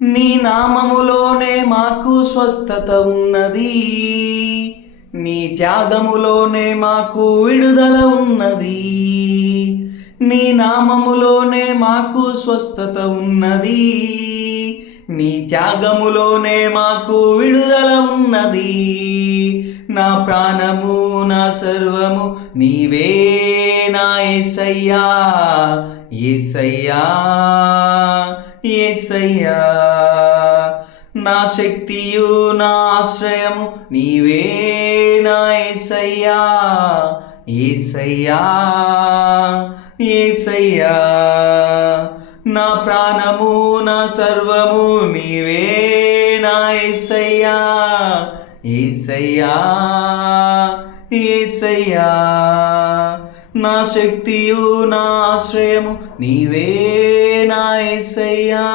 నీ నామములోనే మాకు స్వస్థత ఉన్నది, నీ త్యాగములోనే మాకు విడుదల ఉన్నది. నీ నామములోనే మాకు స్వస్థత ఉన్నది, నీ త్యాగములోనే మాకు విడుదల ఉన్నది. నా ప్రాణము నా సర్వము నీవే నా యేసయ్యా, యేసయ్యా, యేసయ్యా. నా శక్తియు నా ఆశ్రయము నీవే నా యేసయ్యా, యేసయ్యా, యేసయ్యా. నా ప్రాణము నా సర్వము నీవే నా యేసయ్యా, యేసయ్యా, యేసయ్యా. నా శక్తియు నా ఆశ్రయము నీవే నా యేసయ్యా.